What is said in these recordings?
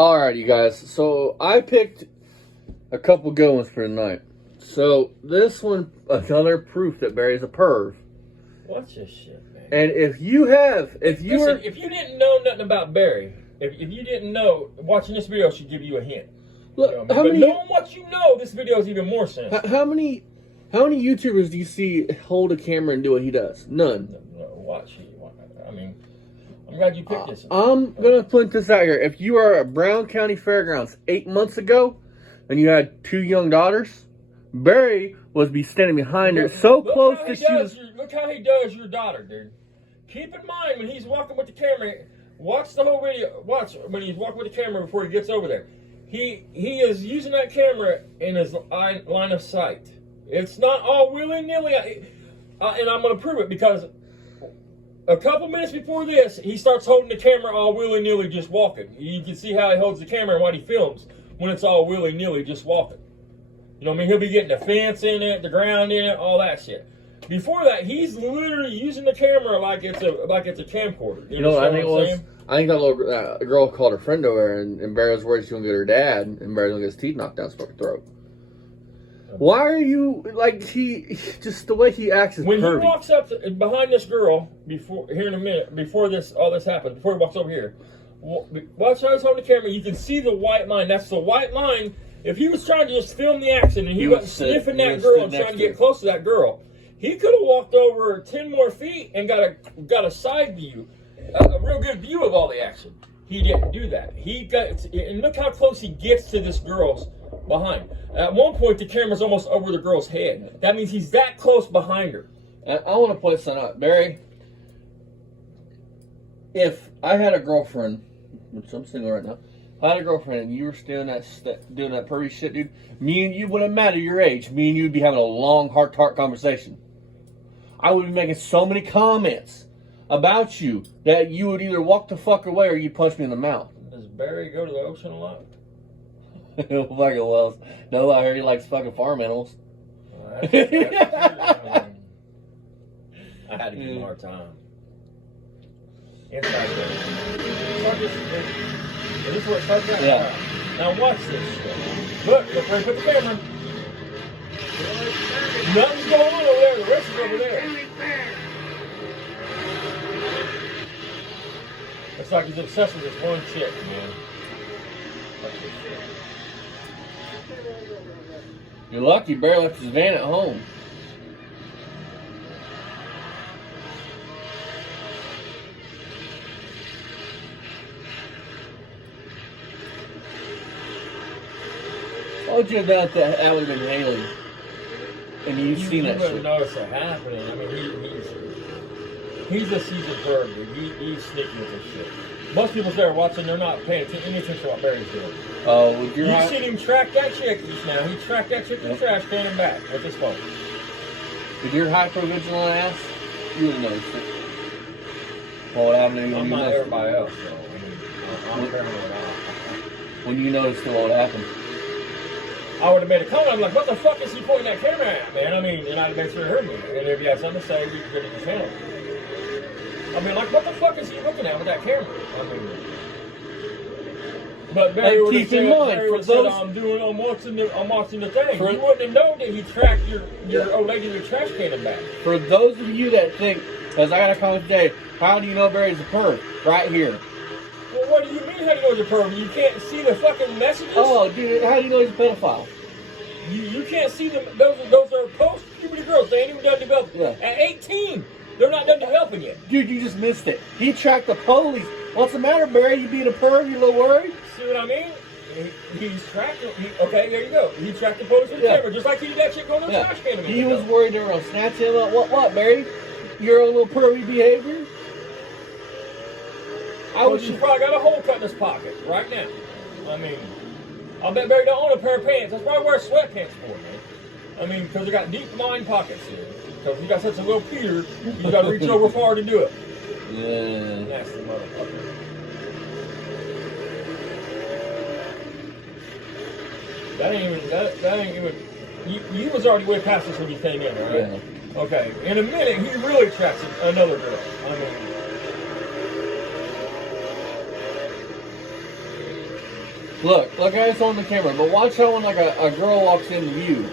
Alright, you guys. So I picked a couple good ones for tonight. So this one, another proof that Barry's a perv. Watch this shit, man. And if you didn't know nothing about Barry, if you didn't know, watching this video should give you a hint. Look, you know, but knowing what you know, this video is even more sense. How many YouTubers do you see hold a camera and do what he does? None. No, watch. I mean, I'm glad you picked this. I'm gonna put this out here. If you are at Brown County Fairgrounds 8 months ago, and you had 2 young daughters, Barry was standing behind her so close that she was. Look how he does your daughter, dude. Keep in mind when he's walking with the camera. Watch the whole video. Watch when he's walking with the camera before he gets over there. He is using that camera in his line of sight. It's not all willy-nilly. And I'm going to prove it because a couple minutes before this, he starts holding the camera all willy-nilly just walking. You can see how he holds the camera and what he films when it's all willy-nilly just walking. You know what I mean? He'll be getting the fence in it, the ground in it, all that shit. Before that, he's literally using the camera like it's a camcorder. You know what I think it was? I think that little girl called her friend over, and Barry was worried she was going to get her dad, and Barry was going to get his teeth knocked out his fucking throat. Why are you, like, just the way he acts is when pervy. He walks up behind this girl, here in a minute, before all this happens, before he walks over here, watch how he's holding the camera, you can see the white line. That's the white line. If he was trying to just film the action and he wasn't sniffing that girl and trying to get close to that girl, he could have walked over 10 more feet and got a side view, a real good view of all the action. He didn't do that. And look how close he gets to this girl's behind. At one point, the camera's almost over the girl's head. That means he's that close behind her. I want to point something out. Barry, if I had a girlfriend, which I'm single right now, if I had a girlfriend and you were still doing that pervy shit, dude, me and you wouldn't matter your age. Me and you would be having a long, heart-to-heart conversation. I would be making so many comments about you that you would either walk the fuck away or you'd punch me in the mouth. Does Barry go to the ocean a lot? Fucking well. No, I heard he likes fucking farm animals. Well, that's I had to give him a hard time. Inside there. Is this where it starts at? Yeah. Now watch this shit. Look where he put the camera. Nothing's going on over there. The rest is over there. It's like he's obsessed with this one chick, man. You're lucky Barry left his van at home. Why would you have done that alley been Haley? And you've seen that shit. You notice it happening. I mean, he's a seasoned perv, dude. He's sneaky with this shit. Most people there watching, they're not paying any attention to what Barry's doing. Oh, well, you've seen him track that chick just now. He tracked that chick in the trash can and back with his phone. If you're hyper-vigilant ass, you would notice it. Well, what happened? I'm not everybody else, though. I mean, I'm paranoid. When you noticed what would happen? I would have made a comment. I'm like, what the fuck is he pointing that camera at, man? I mean, and I'd have been sure to hurt me. And if you had something to say, you could have just handled it. I mean, like, what the fuck is he looking at with that camera? I mean, but Barry would have said, I'm watching the thing. You wouldn't have known that he tracked your old lady in the trash can and back. For those of you that think, because I got a comment today, how do you know Barry's a perv? Right here. Well, what do you mean how do you know he's a perv? You can't see the fucking messages? Oh, dude, how do you know he's a pedophile? You can't see them. Those are post-puberty girls. They ain't even done developing. Yeah. At 18, they're not done developing yet. Dude, you just missed it. He tracked the police. What's the matter, Barry? You being a perv? You a little worried? See what I mean? He's tracked. Okay, there you go. He tracked the police with the camera, just like he did that chick on the trash can. He was worried they were going to snatch him up. What, Barry? Your own little pervy behavior? He's probably got a hole cut in his pocket right now. I mean, I bet Barry don't own a pair of pants. That's probably where sweatpants for, man. I mean, because they got deep line pockets here. Because you got such a little Peter, you got to reach over far to do it. Yeah. Nasty motherfucker. That ain't even. You was already way past this when you came in, right? Yeah. Okay. In a minute, he really tracks another girl. I mean. Look at it's on the camera, but watch how when like a girl walks in view.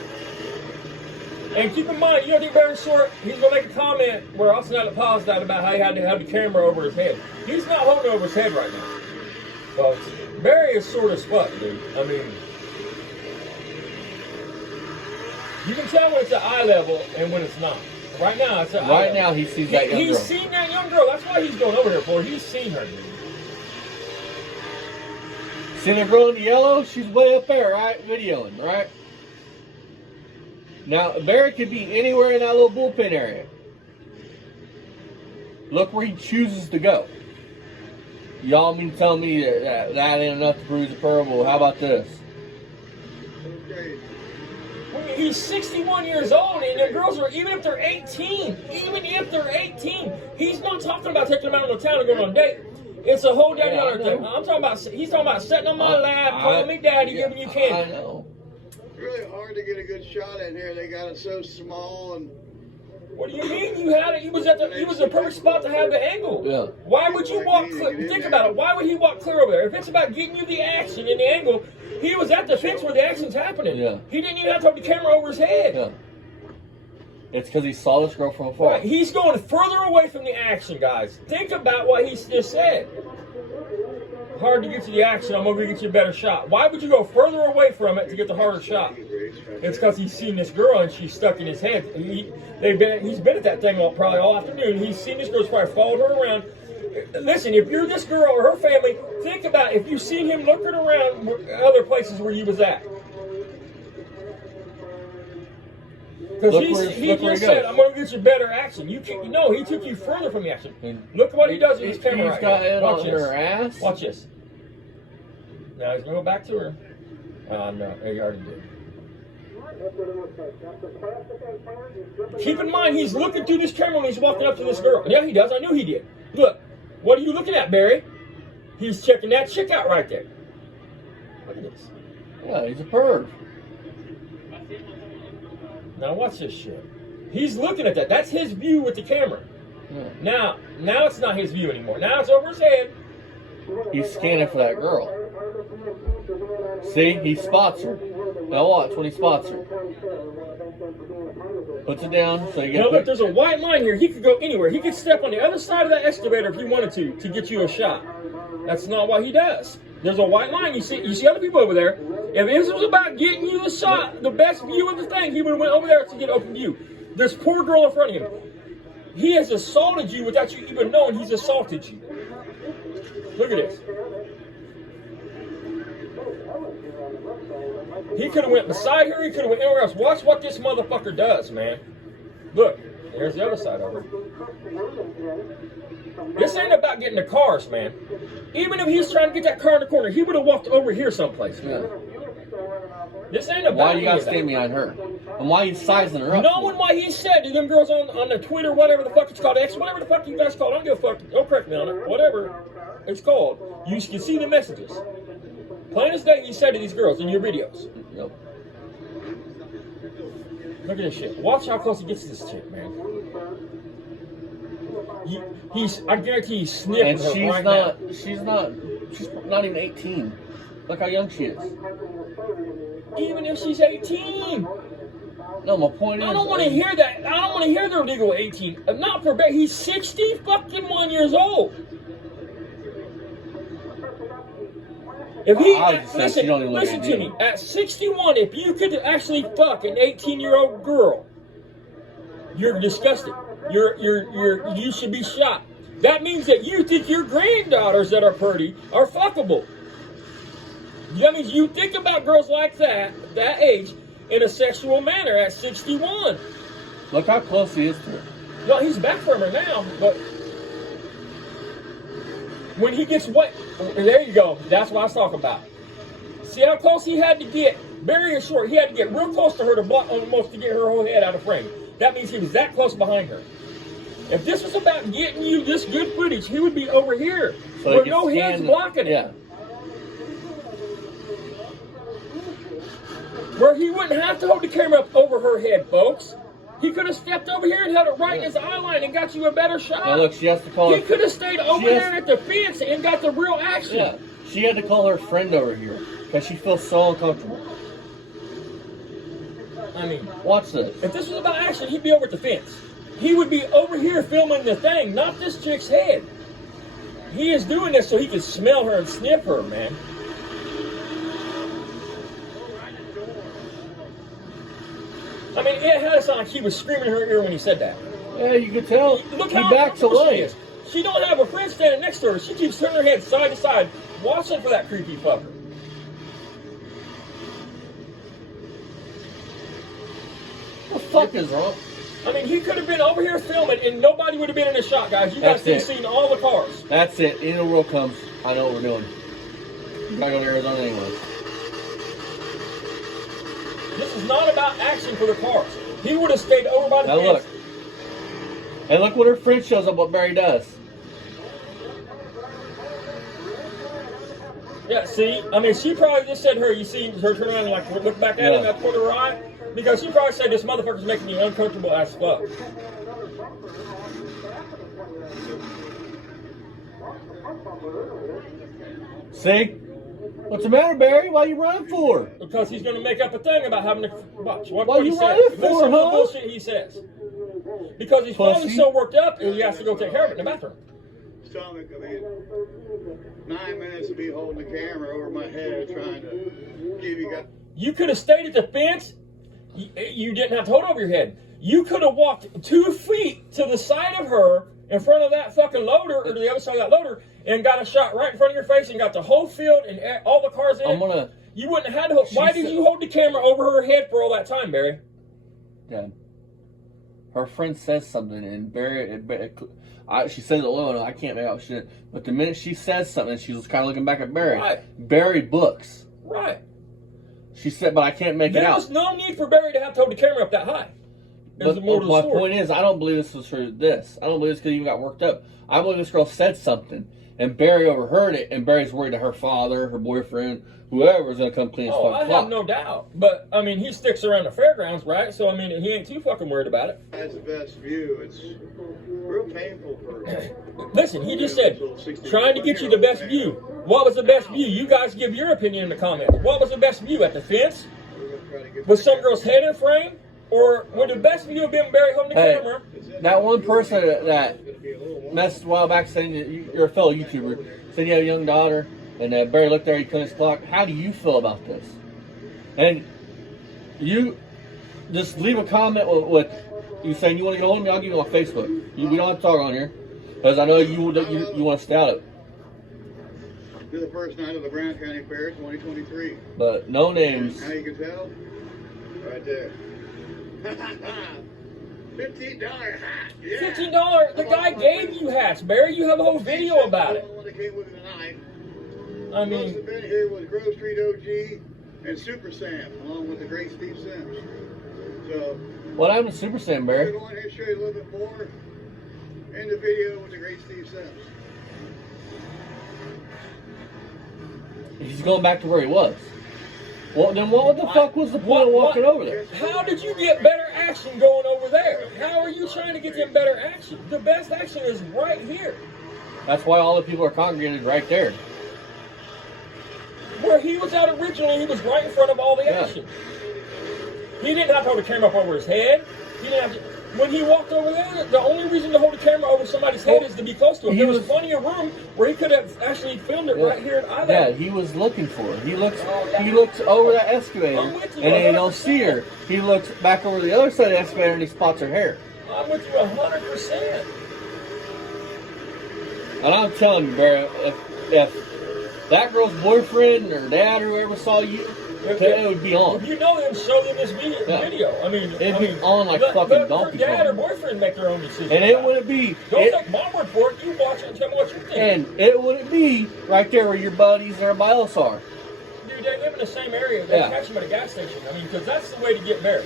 And keep in mind, you know, I think Barry Short, he's going to make a comment where Austin had to pause that about how he had to have the camera over his head. He's not holding it over his head right now. Folks, Barry is short as fuck, dude. I mean, you can tell when it's at eye level and when it's not. Right now, it's at eye level. Right now, he sees that young girl. He's seen that young girl. That's why he's going over here for. He's seen her, dude. See the girl in the yellow? She's way up there, right? Videoing, right? Now, Barry could be anywhere in that little bullpen area. Look where he chooses to go. Y'all mean to tell me that ain't enough to bruise a purple? How about this? He's 61 years old, and the girls are, even if they're 18, he's not talking about taking them out on the town and going on a date. It's a whole damn other thing. He's talking about sitting on my lap, calling me daddy, giving you candy. I know. It's really hard to get a good shot in here. They got it so small and. What do you mean you had it? He was the perfect spot to have the angle. Yeah. Why would you walk clear? Think about it. Why would he walk clear over there? If it's about getting you the action and the angle, he was at the fence where the action's happening. Yeah. He didn't even have to hold the camera over his head. Yeah. It's because he saw this girl from afar. Right. He's going further away from the action, guys. Think about what he just said. Hard to get to the action. I'm going to get you a better shot. Why would you go further away from it to get the harder shot? It's because he's seen this girl and she's stuck in his head. He's been at that thing probably all afternoon. He's seen this girl. He's probably followed her around. Listen, if you're this girl or her family, think about if you've seen him looking around other places where you was at. Because he just said, I'm going to get you better action. You he took you further from the action. Look what he does with his camera right now. Watch this. Her ass. Watch this. Now he's going to go back to her. No, he already did. Keep in mind, he's looking through this camera when he's walking up to this girl. Yeah, he does. I knew he did. Look, what are you looking at, Barry? He's checking that chick out right there. Look at this. Yeah, he's a perv. Now watch this shit. He's looking at that. That's his view with the camera. Yeah. Now it's not his view anymore. Now it's over his head. He's scanning for that girl. See, he spots her. Now watch when he spots her. Puts it down so you get. Now look, there's a white line here. He could go anywhere. He could step on the other side of that excavator if he wanted to get you a shot. That's not what he does. There's a white line. You see other people over there. If this was about getting you the shot, the best view of the thing, he would have went over there to get open view. This poor girl in front of him. He has assaulted you without you even knowing he's assaulted you. Look at this. He could have went beside her. He could have went anywhere else. Watch what this motherfucker does, man. Look, there's the other side of her. This ain't about getting the cars, man. Even if he was trying to get that car in the corner, he would have walked over here someplace. Yeah. This ain't about why you gotta stand behind her? And why you sizing her up? Knowing what he said to them girls on the Twitter, whatever the fuck it's called, X, whatever the fuck you guys call it, I don't give a fuck. Don't correct me on it. Whatever it's called. You can see the messages. Plain as day, you said to these girls in your videos. Yep. Look at this shit. Watch how close he gets to this chick, man. I guarantee he's sniffing her right now. She's not even 18. Look how young she is. Even if she's 18. No, my point is. I don't want to hear that. I don't want to hear they're legal at 18. Not for bad. He's 60 fucking 1 years old. If he listen to me. At 61, if you could actually fuck an 18-year-old girl, you're disgusting. You should be shot. That means that you think your granddaughters that are pretty are fuckable. That means you think about girls like that age, in a sexual manner at 61. Look how close he is to her. No, he's back from her now, but when he gets wet, there you go. That's what I was talking about. See how close he had to get? Barry is short. He had to get real close to her to block almost to get her whole head out of frame. That means he was that close behind her. If this was about getting you this good footage, he would be over here, so where no head's blocking it. Yeah. Where he wouldn't have to hold the camera up over her head, folks. He could have stepped over here and held it right in his eye line and got you a better shot. Now look, she has to call. He could have stayed over there at the fence and got the real action. Yeah. She had to call her friend over here because she feels so uncomfortable. I mean, Watch this. if this was about action, he'd be over at the fence. He would be over here filming the thing, not this chick's head. He is doing this so he can smell her and sniff her, man. I mean, it had to sound like he was screaming in her ear when he said that. Yeah, you could tell. Look He how backs uncomfortable away. She is. She don't have a friend standing next to her. She keeps turning her head side to side, watching for that creepy fucker. What the fuck is wrong? I mean, he could have been over here filming and nobody would have been in the shot, guys. You guys That's could have it. seen all the cars. That's it. In the world comes. I know what we're doing. We gotta go to Arizona anyway. This is not about action for the cars. He would have stayed over by the Now fence. look. And look what her friend shows up what Barry does. Yeah, see? I mean, she probably just said to her, you see her turn around and like look back at him, that corner of her eye? Because she probably said, this motherfucker's making you uncomfortable as fuck. See? What's the matter, Barry? Why you running for? Because he's going to make up a thing about having to watch. Watch Why what you he running says. for, Listen to the huh? bullshit he says. Because he's probably Pussy. so worked up, he has to go take care of it in the bathroom. Stomach, I mean, 9 minutes to be holding the camera over my head trying to give you guys. You could have stayed at the fence. You didn't have to hold over your head. You could have walked 2 feet to the side of her in front of that fucking loader or to the other side of that loader and got a shot right in front of your face and got the whole field and all the cars in. I'm gonna. You wouldn't have had to hold. Why did you hold the camera over her head for all that time, Barry? Dad. Her friend says something and Barry. She says it alone. I can't make out shit. But the minute she says something, she's kind of looking back at Barry. Right. Barry books. Right. She said, but I can't make it There out. was no need for Barry to have to hold the camera up that high. But The moral of the my story. point is, I don't believe this was for this. I don't believe this because he even got worked up. I believe this girl said something, and Barry overheard it, and Barry's worried that her father, her boyfriend, whoever is going to come clean his Oh, I fucking have clock. no doubt. But, I mean, he sticks around the fairgrounds, right? So, I mean, he ain't too fucking worried about it. That's the best view. It's real painful for Listen, he just said, trying to get you the best view. What was the best view? You guys give your opinion in the comments. What was the best view? At the fence? With some girl's head in frame? Or would the best view have been Barry holding the Hey, camera? that one person that messaged a while back saying that you're a fellow YouTuber, said you have a young daughter, and Barry looked there, he couldn't his clock. How do you feel about this? And you just leave a comment with you saying you want to get a hold of me, I'll give you my Facebook. We don't have to talk on here, because I know you want to stay out of it. You're the first night of the Brown County Fair 2023. But no names. How you can tell? Right there. $15 hat. Yeah. $15. The guy gave you hats, Barry. You have a whole video about it. The one that came with it tonight. I Must mean, have been here with Grove Street OG and Super Sam, along with the great Steve Sims. So, What happened to Super Sam, I'm Barry? going to show you a little bit more in the video with the great Steve Sims. He's going back to where he was. Well, then what the fuck was the point of walking over there? How did you get better action going over there? How are you trying to get them better action? The best action is right here. That's why all the people are congregated right there. Where he was at originally, he was right in front of all the Yeah. action. He didn't have to hold the camera up over his head. He didn't have to. When he walked over there, the only reason to hold the camera over somebody's head is to be close to him. He There was was- plenty of room where he could have actually filmed it right here at eye Yeah, level. he was looking for her. He looks over that excavator, I'm with you, and then he don't 100%. see her. He looks back over the other side of the excavator, and he spots her hair. I'm with you 100%. And I'm telling you, Barry, if that girl's boyfriend or dad or whoever saw you, it would be on. If you know them, show them this video. Yeah. I mean, It'd be on like fucking let donkey their dad or kong. boyfriend make their own decision. And it wouldn't be, Don't take my word for it. You watch it and tell me what you think. and it wouldn't be right there where your buddies and everybody else are. Dude, they live in the same area. They Yeah. catch them at a gas station. I mean, because that's the way to get buried.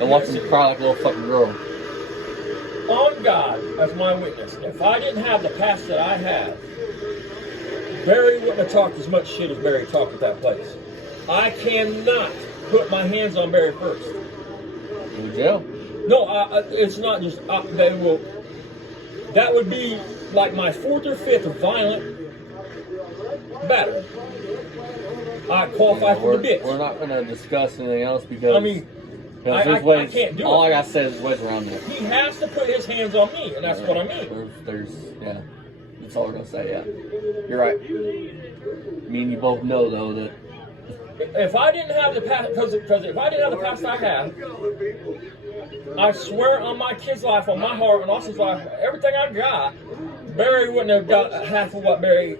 And watch them cry like a little fucking girl. On God as my witness, if I didn't have the past that I have, Barry wouldn't have talked as much shit as Barry talked at that place. I cannot put my hands on Barry first. Go to jail. No, it's not just they will. That would be like my 4th or 5th violent battery. I qualify for the bitch. We're not going to discuss anything else because I mean, there's I ways. can't do all it. I got to say is ways around that. He has to put his hands on me, and that's what I mean. There's yeah. That's all we're going to say. Yeah, you're right. Me and you both know though that. If I didn't have the past, because if I didn't have the past I have, I swear on my kid's life, on my heart, on Austin's life, everything I got, Barry wouldn't have got half of what Barry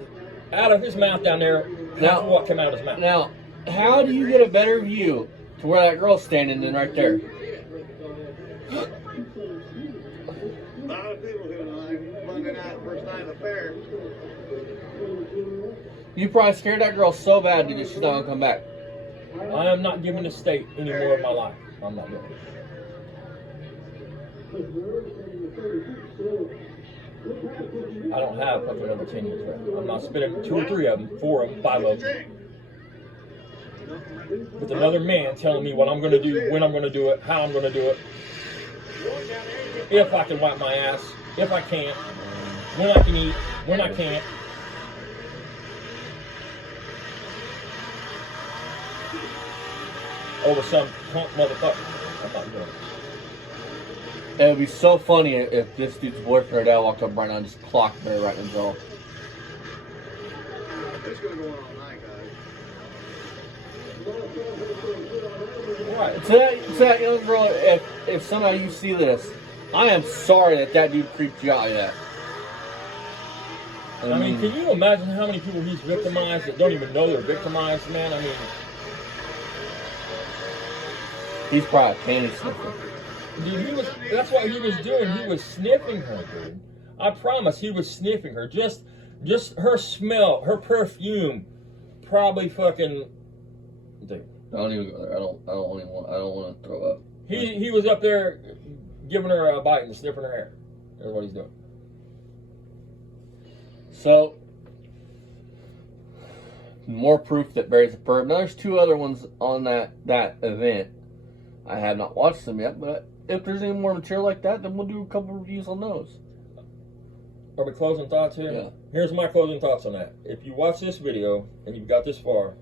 out of his mouth down there. Half of what came out of his mouth. Now, how do you get a better view to where that girl's standing than right there? A lot of people who like Monday night, first night of the fair. You probably scared that girl so bad that she's not gonna come back. I am not giving the state any more of my life. I'm not doing it. I don't have fucking another 10 years left. I'm not spending 2 or 3 of them, 4 of them, 5 of them. With another man telling me what I'm going to do, when I'm going to do it, how I'm going to do it. If I can wipe my ass, if I can't, when I can eat, when I can't. Over some punk motherfucker. I'm not doing it. It would be so funny if this dude's boyfriend or dad walked up right now and just clocked her right in the jaw. It's going to go on all night, guys. Right. To that young girl, if somehow you see this, I am sorry that dude creeped you out like that. I mean, can you imagine how many people he's victimized that don't even know they're victimized, man? I mean, he's probably a panty sniffer. dude, that's what he was doing. He was sniffing her, dude. I promise he was sniffing her. Just her smell, her perfume, probably fucking, dude. Don't even go there. I don't want to throw up. He was up there giving her a bite and sniffing her hair. That's what he's doing. So, more proof that Barry's a perv. Now, there's 2 other ones on that event. I have not watched them yet, but if there's any more material like that, then we'll do a couple reviews on those. Are we closing thoughts here? Yeah. Here's my closing thoughts on that. If you watch this video and you've got this far,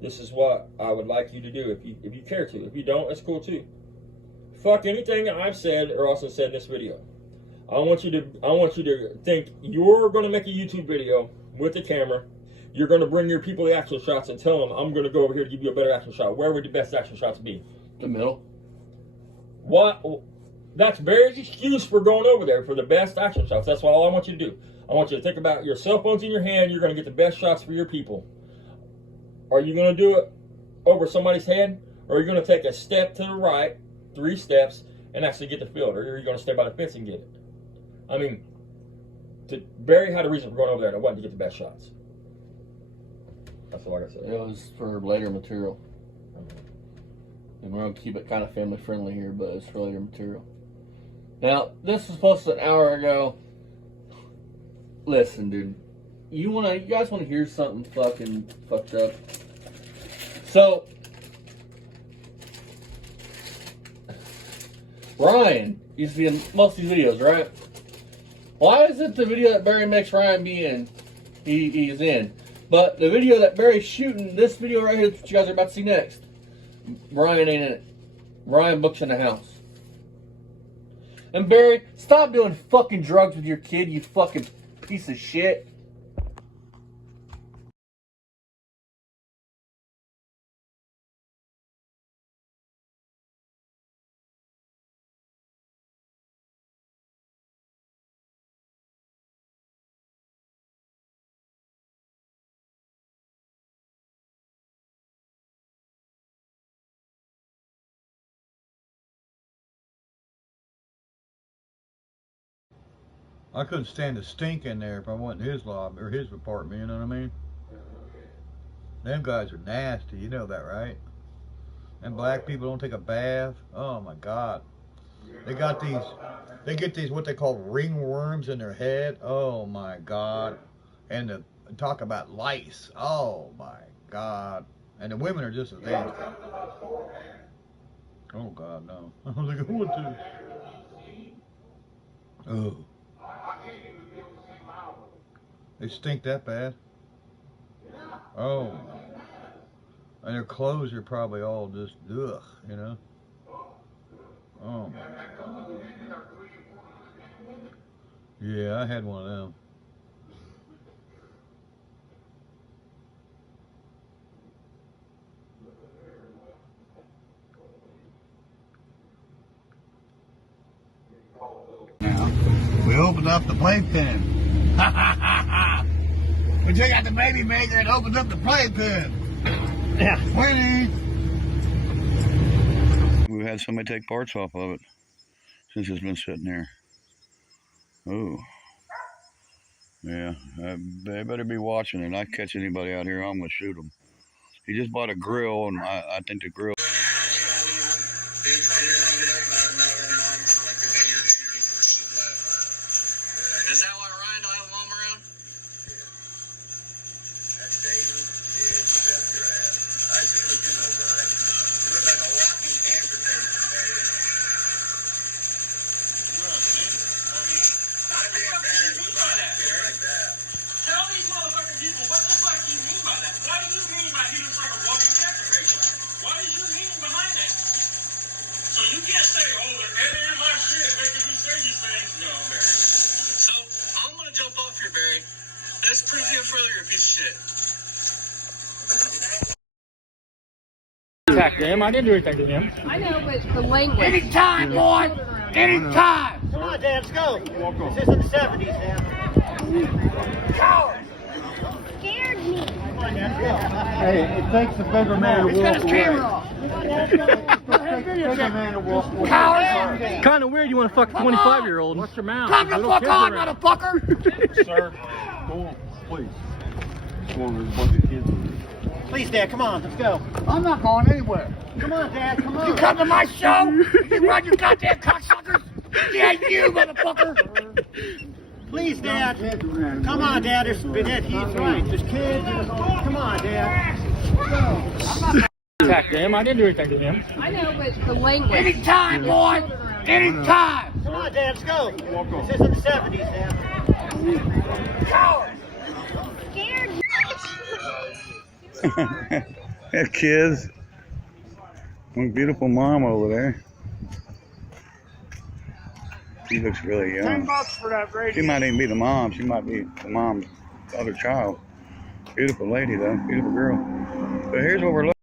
this is what I would like you to do if you care to. If you don't, it's cool too. Fuck anything I've said or also said in this video. I want you to think you're going to make a YouTube video with the camera. You're going to bring your people the action shots and tell them, I'm going to go over here to give you a better action shot. Where would the best action shots be? The middle. What? That's Barry's excuse for going over there for the best action shots. That's all I want you to do. I want you to think about your cell phones in your hand. You're going to get the best shots for your people. Are you going to do it over somebody's head? Or are you going to take a step to the right, 3 steps, and actually get the field? Or are you going to stay by the fence and get it? I mean, Barry had a reason for going over there, and it wasn't to get the best shots. That's all I got to say. It was for later material. And we're going to keep it kind of family friendly here, but it's for later material. Now, this was posted an hour ago. Listen, dude. You guys want to hear something fucking fucked up? So, Ryan used to be in most of these videos, right? Why is it the video that Barry makes Ryan be in, he's in? But the video that Barry's shooting, this video right here, that you guys are about to see next, Ryan ain't in it. Ryan Book's in the house. And Barry, stop doing fucking drugs with your kid, you fucking piece of shit. I couldn't stand the stink in there if I went in his lobby or his apartment, you know what I mean? Them guys are nasty, you know that, right? And black people don't take a bath. Oh my God. They get these what they call ringworms in their head. Oh my God. And talk about lice. Oh my God. And the women are just as nasty. Oh God, no. I don't think I would to. Oh. They stink that bad? Oh. And their clothes are probably all just ugh, you know? Oh my God. Yeah, I had one of them. We opened up the playpen. We took out the baby maker and opened up the playpen. Yeah. Winnie. We've had somebody take parts off of it since it's been sitting here. Oh. Yeah. They better be watching it. I catch anybody out here, I'm going to shoot them. He just bought a grill, and I think the grill. Is that why Ryan don't have a mom around? That's David. Yeah, you bet your ass. I see what you know, Brian. You look like a walking cancer patient, David. You know what I mean? I mean, not being embarrassed about it like that. Tell these motherfucking people, what the fuck do you mean by that? What do you mean by he looks like a walking cancer patient? What is your meaning behind that? So you can't say, oh, they're editing my shit, making me say these things. No, Barry. So, I'm gonna jump off here, Barry. Let's prove you further, you're a piece of shit. Attacked him. I didn't do anything to him. I know, but the language. Anytime, boy! Anytime! Come on, Dad, let's go. This isn't the 70s, Dad. Coward! Scared me. Come on, Dad, let's go. Hey, it takes a bigger man to He's got walk his away. camera off. Bigger man to walk away. Coward! Kind of weird you want to fuck a 25-year-old. What's your mouth? Come the fuck on, motherfucker! Sir, go on, please. Go on, there's a bunch of kids in here. Please, Dad, come on, let's go. I'm not going anywhere. Come on, Dad, come on. You come to my show? You run your goddamn cocksuckers? Yeah, you, motherfucker! Please, Dad. Come on, Dad. He's right. There's kids. Come on, Dad. Attacked him. I didn't do anything to him. I know, but the language. Anytime, boy! Anytime! Come on, Dad, let's go. This isn't the 70s, Dad. Coward! Scared me. That kids. One beautiful mom over there. She looks really young. $10 for that radio. She might even be the mom. She might be the mom's other child. Beautiful lady though. Beautiful girl. So here's what we're looking.